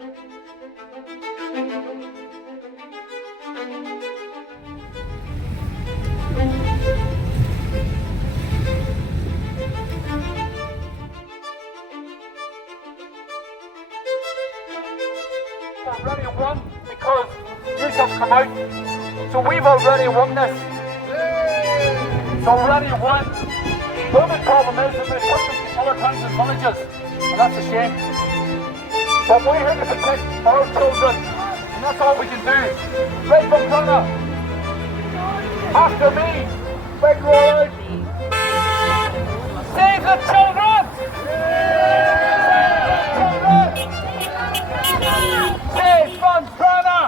Already won because you have come out, so we've already won this. It's already won. The only problem is that they put them to other towns and villages, and that's a shame. But we're here to protect our children, and that's all we can do. Right, Buncrana, after me, big roll out. Save the children! Save Buncrana!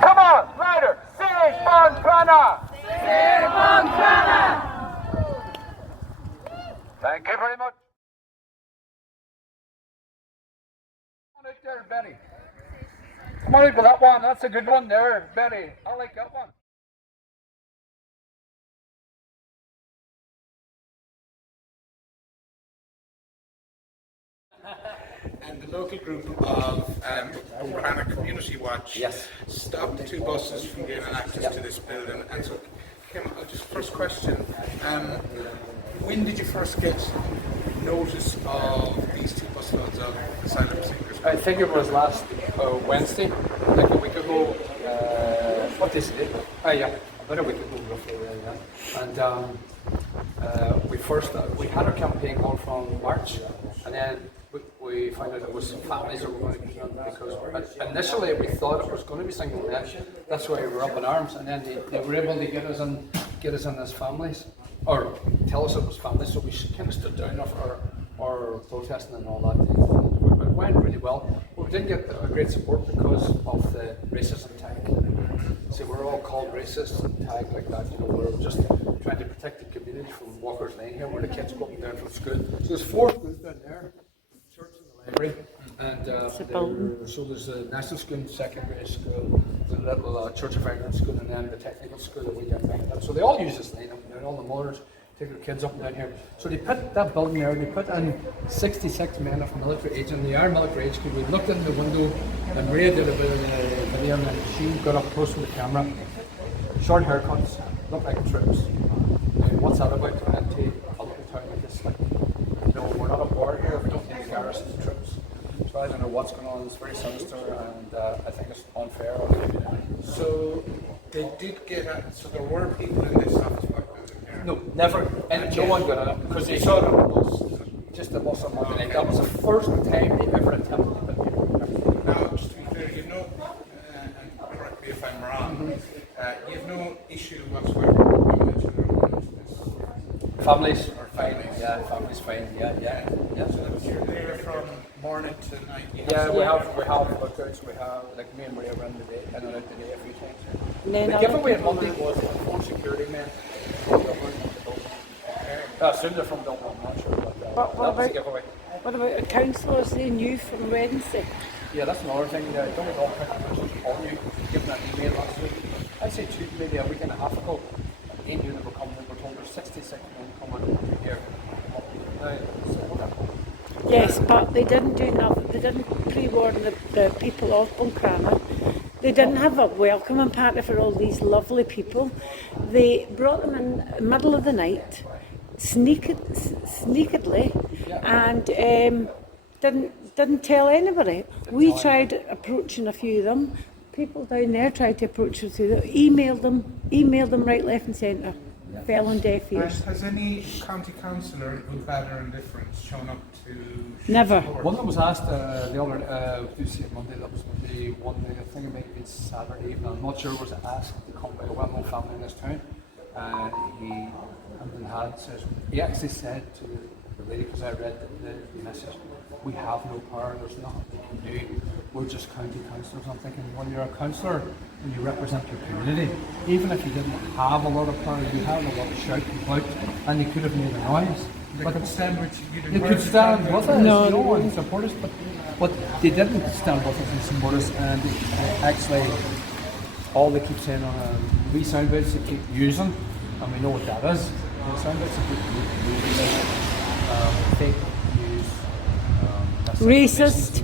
Come on, Ryder! Save Buncrana! Save Buncrana! Thank you very much. Come on out there, Betty. Come on out with that one. That's a good one there, Betty. I like that one. And the local group of Buncrana Community Watch stopped two buses from gaining access to this building. And so, Kim, just first question, when did you first get notice of these two busloads of asylum seekers? I think it was last Wednesday, like a week ago. What is it? Yeah, about a week ago roughly. And we had our campaign going from March, and then we found out it was families that were going to be done, because initially we thought it was going to be single men. That's why we were up in arms, and then they were able to get us in as families, or tell us it was families. So we kind of stood down for our protesting and all that. It went really well. But we didn't get a great support because of the racism tag. So we're all called racist and tagged like that. You know, we're just trying to protect the community from Walker's Lane here, where the kids go up and down from school. So there's 4 schools down there. Church and the library, and so there's a national school, secondary school, the little Church of Ireland school, and then the technical school that we get behind that. So they all use this lane up and down. All the mothers take their kids up and down here. So they put that building there. They put in 66 men of military age, and they are military age because we looked in the window, and Maria did a bit of the video, and she got up close with the camera. Short haircuts, look like troops. What's that about? And to a little town like this, like, you know, we're not at war here. We don't need garrisons of troops. So I don't know what's going on. It's very sinister, and I think it's unfair on the community. So they did get at, so there were people in this office block building here? No, never. And no one got in it because they saw it on the bus. Just the bus on Monday night. That was the first time they ever attempted to put people in there. Now, just to be clear, you know, and correct me if I'm wrong, you have no issue whatsoever with this. Families are fine. Yeah, families fine. Yeah. So you're there from morning to night? Yeah, we have lookouts. We have, like, me and Maria ran the day, in and out the day a few times. The giveaway on Monday was 4 security men from Dublin. I assume they're from Dublin, I'm not sure, but that was the giveaway. What about the councillors they knew from Wednesday? Yeah, that's another thing. Donegal councillors all knew, given that email last week. I'd say maybe a week and a half ago, they knew they were coming. They were told there's 66 men coming here. Yes, but they didn't do nothing. They didn't pre-warn the people of Buncrana. They didn't have a welcoming party for all these lovely people. They brought them in the middle of the night, sneakily, and didn't tell anybody. We tried approaching a few of them. People down there tried to approach us, emailed them right, left and centre. Fell on deaf ears. Has any county councillor, good, bad or indifferent, shown up to Never. support? One that was asked the other Tuesday, Monday, that was the one, I think it might have been Saturday evening, I'm not sure, was asked to come by a well-known family in this town. He actually said to the lady, because I read the message, we have no power, there's nothing we can do, we're just county councillors. I'm thinking, when you're a councillor and you represent your community, even if you didn't have a lot of power, you have a lot of shout and about, and you could have made a noise. They could stand with you. They could stand with us, and support us, but they didn't stand with us and support us, and actually, all they keep saying on wee sound bites they keep using, and we know what that is. The sound bites they keep using, fake news, racist.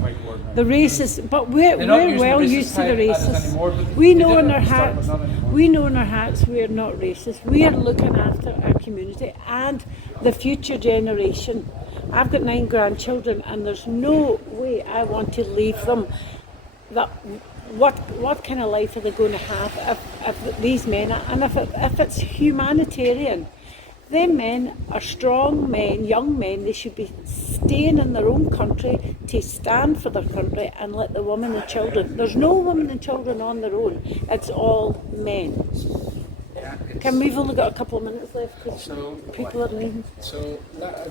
The racist, but we're not using well the racist used to the tag at us racist. anymore, but We they know did in at our the start, hearts. but not anymore. We know in our hearts we're not racist. We are looking after our community and the future generation. I've got 9 grandchildren, and there's no way I want to leave them. That what kind of life are they going to have if these men are, and if it's humanitarian. Them men are strong men, young men. They should be staying in their own country to stand for their country and let the women and children. There's no women and children on their own. It's all men. We've only got a couple of minutes left because people are leaving. So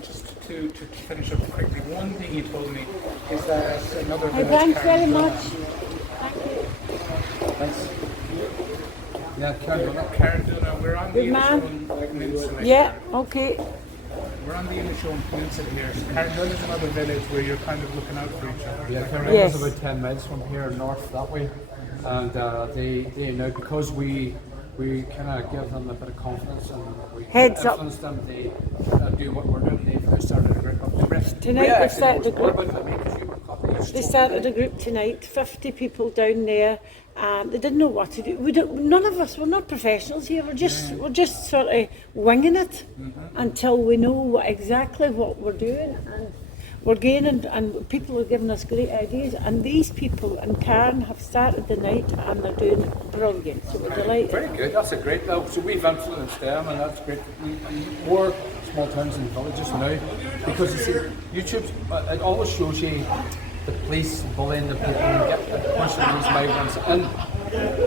just to finish up quickly, one thing you told me is that another Hey, village, thanks very Carnduna- much. Thank you. Thanks. Yeah, Carnduna, we're on the Good man. Inishowen Peninsula. Yeah, here. okay. We're on the Inishowen Peninsula here. So Carnduna is another village where you're kind of looking out for each other. Yeah, Is that Carnduna correct? Yes. is about 10 miles from here, north that way. And they you know, because we kind of give them a bit of confidence and we Heads up. influence them, they do what we're doing. They started a group up there. Tonight they started a group. They They started a group tonight, 50 people down there, and they didn't know what to do. None of us, we're not professionals here, we're just sort of winging it until we know exactly what we're doing, and we're gaining, and people are giving us great ideas, and these people in Cairn have started the night and they're doing brilliant, so we're delighted. Very good, that's a great level. So we've influenced them, and that's great. More small towns and villages now, because you see, YouTube, it always shows you the police bullying the people and pushing these migrants in.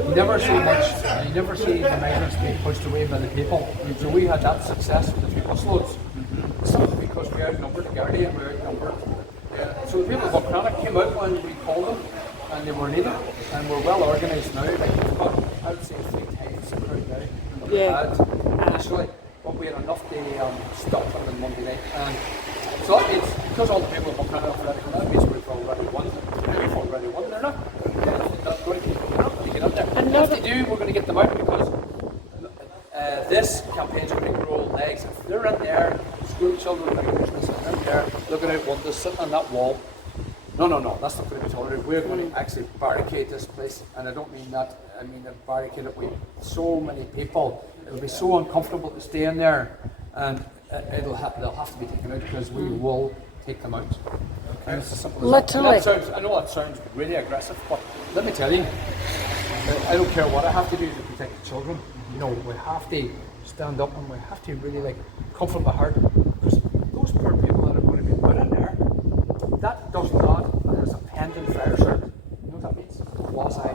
You never see much, you never see the migrants being pushed away by the people. So we had that success with the 2 busloads. Simply because we outnumbered the Gardaí and we outnumbered. So the people of Buncrana came out when we called them, and they were needed, and we're well organised now. Like we've got, I would say, 3 times the crowd now than we had initially, but we had enough to stop them on Monday night. And so that means, because all the people of Buncrana have already come out, it means we've already won. We've already won. They're not going to get up there. And if they do, we're going to get them out, because this campaign's going to grow legs. If they're in there, school children, business, and in there looking out windows, sitting on that wall. No, that's not going to be tolerated. We're going to actually barricade this place, and I don't mean that. I mean barricade it with so many people. It'll be so uncomfortable to stay in there, and they'll have to be taken out, because we will take them out. And it's as simple as that. Literally. I know that sounds really aggressive, but let me tell you, I don't care what I have to do to protect the children. You know, we have to stand up, and we have to really comfort the heart, because those poor people that are going to be put in there, that does not, there's a pending fire cert. You know what that means? Quasi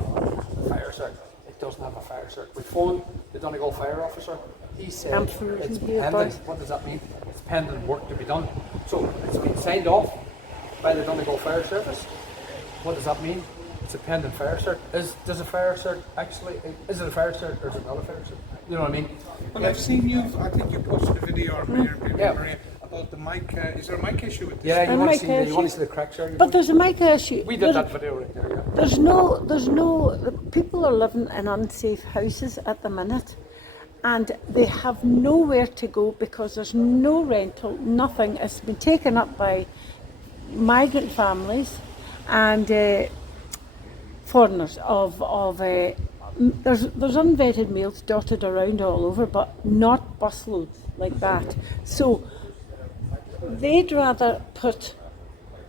fire cert. It doesn't have a fire cert. We phoned the Donegal fire officer. He said it's pending. What does that mean? It's pending work to be done. So it's been signed off by the Donegal Fire Service. What does that mean? It's a pending fire cert. Does a fire cert actually, is it a fire cert or is it not a fire cert? You know what I mean? Well, I've seen I think you posted a video on Maria about the mic. Is there a mic issue with this? Yeah, you want to see the cracks there? But there's a mic issue. We did that video right there, yeah. There's no, people are living in unsafe houses at the minute, and they have nowhere to go because there's no rental, nothing. It's been taken up by migrant families and foreigners there's unvetted males dotted around all over, but not busloads like that. So they'd rather put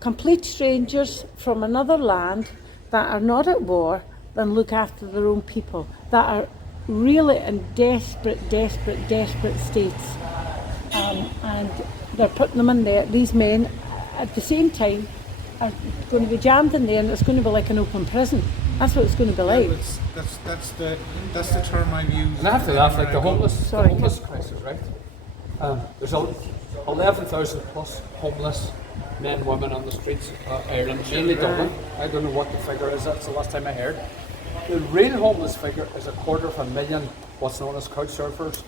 complete strangers from another land that are not at war than look after their own people that are really in desperate states. And they're putting them in there. These men, at the same time, are going to be jammed in there, and it's going to be like an open prison. That's what it's going to be like. That's the term I've used. And I have to laugh, like the homeless crisis, right? There's 11,000 plus homeless men and women on the streets of Ireland, mainly Dublin. I don't know what the figure is, that's the last time I heard. The real homeless figure is 250,000 what's known as couch surfers,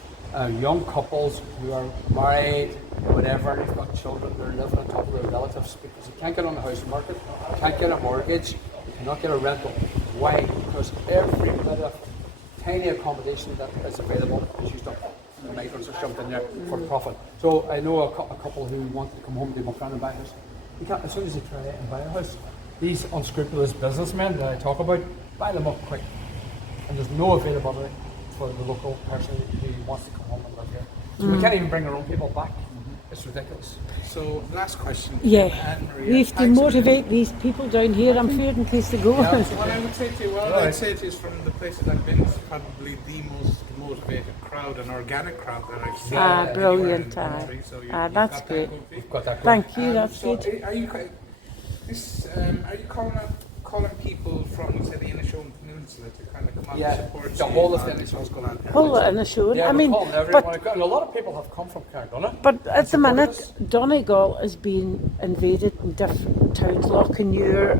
young couples who are married, whatever, they've got children, they're living on top of their relatives because you can't get on the housing market, you can't get a mortgage, you cannot get a rental. Why? Because every bit of tiny accommodation that is available is used up. The migrants are shoved in there for profit. So I know a couple who wanted to come home to Buncrana backers. You can't, as soon as you try and buy a house, these unscrupulous businessmen that I talk about, buy them up quick. And there's no availability for the local person who wants to come home and live here. So we can't even bring our own people back. It's ridiculous. So, last question. Yeah, Anne-Marie, we have to thanks a million. motivate these people down here. I'm feared in case they go. What I would say to you, I'd say to you is from the places I've been, it's probably the most motivated crowd, an organic crowd that I've seen. anywhere Brilliant. in the country. So That's you've got that great. going for you. We've got that. Thank you, that's So good. are you calling people from, say, the Inishowen Peninsula to kind of come out Yeah, and support the you whole of and the Inishowen what's going on here? Whole lot in the show. Yeah, I mean, we're calling everyone. but And a lot of people have come from Carndonagh. But at the supported minute, us. Donegal is being invaded in different towns. Loughnure,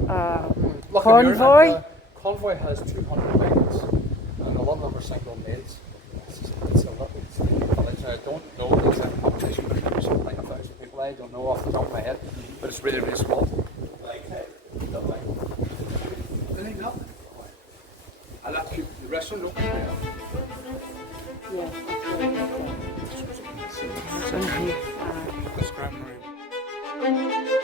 Look, Convoy. Convoy has 200 migrants, and a lot of them are single males. It's a little village. I don't know the exact population, but it's something like 1,000 people. I don't know off the top of my head, but it's really, really small. I'll have to keep the restaurant open. Yeah. It's in here. That's grand, Marie.